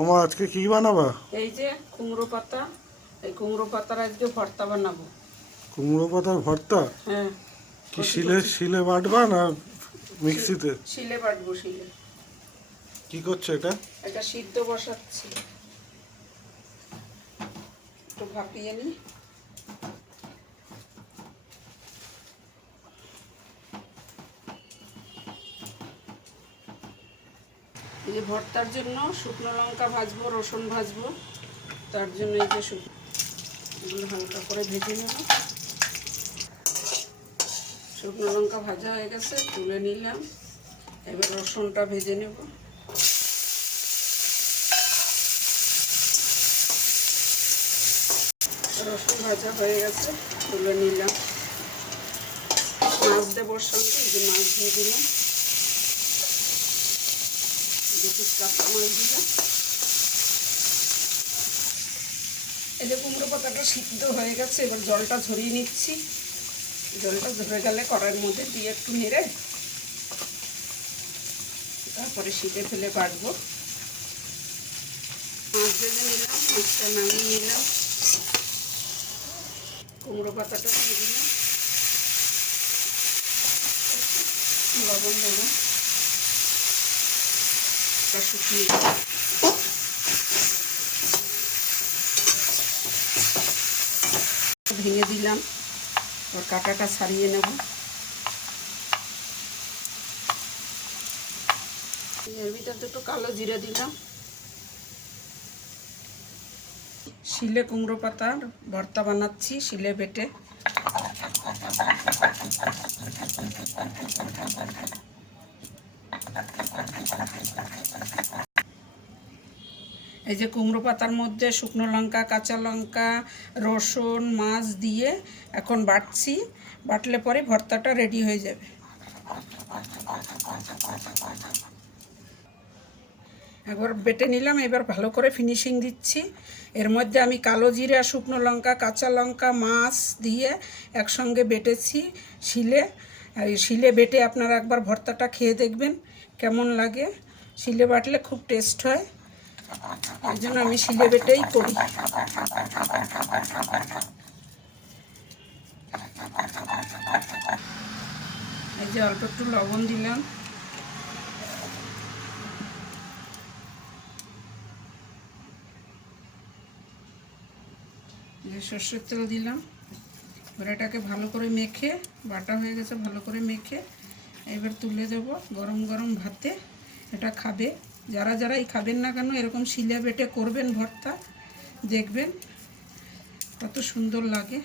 ওমা আজকে কি বানাবা? এই যে কুমড়ো পাতা, এই কুমড়ো পাতার আজকে ভর্তা বানাবো। কুমড়ো পাতার ভর্তা? হ্যাঁ, কি কচি শিলে কচি। শিলে বাটবা না মিক্সিতে? শিলে বাটবো, শিলে। কি করছো এটা? এটা সিদ্ধ বসাচ্ছি, একটু ভাপিয়ে নি। এই যে ভর্তার জন্য শুকনো লঙ্কা ভাজবো, রসুন ভাজবো। তার জন্য এই যে এগুলো হালকা করে ভেজে নেব। শুকনো লঙ্কা ভাজা হয়ে গেছে, তুলে নিলাম। এবার রসুনটা ভেজে নেব। রসুন ভাজা হয়ে গেছে, তুলে নিলাম। মাছ দেবো সঙ্গে, এই যে মাছ দিয়ে দিলাম, দুটো কাঁচা মাছ দিলাম। এই যে কুমড়ো পাতাটা সিদ্ধ হয়ে গেছে, এবার জলটা ঝরিয়ে নিচ্ছি। জলটা ঝরে গেলে কড়াইয়ের মধ্যে দিয়ে একটু নেড়ে তারপরে শিলে ফেলে বাটবো। মাছ ভেজে নিলাম, মাছটা নামিয়ে নিলাম, কুমড়ো পাতাটা দিয়ে দিলাম, লবণ দেবো, শুকিয়ে ভেঙে দিলাম। আর কাঁটাটা ছাড়িয়ে নেব। এর ভিতর দুটো কালো জিরে দিলাম। শিলে কুমড়ো পাতার ভর্তা বানাচ্ছি, শিলে বেটে। এই যে কুমড়ো পাতার মধ্যে শুকনো লঙ্কা, কাঁচা লঙ্কা, রসুন, মাছ দিয়ে এখন বাটছি। বাটলে পরে ভর্তাটা রেডি হয়ে যাবে। একবার বেটে নিলাম, এবার ভালো করে ফিনিশিং দিচ্ছি। এর মধ্যে আমি কালো জিরা, শুকনো লঙ্কা, কাঁচা লঙ্কা, মাছ দিয়ে একসঙ্গে বেটেছি শিলে। আর এই শিলে বেটে আপনারা একবার ভর্তাটা খেয়ে দেখবেন কেমন লাগে। শিলে বাটলে খুব টেস্ট হয়, এই জন্য আমি শিলে বেটেই করি। এই যে অল্প একটু লবণ দিলাম, যে সর্ষের তেল দিলাম। এবার এটাকে ভালো করে মেখে, বাটা হয়ে গেছে, ভালো করে মেখে এবার তুলে দেব গরম গরম ভাতে। এটা খাবে যারা যারাই খাবেন না কেন, এরকম শিলে বেটে করবেন ভর্তা, দেখবেন কত সুন্দর লাগে।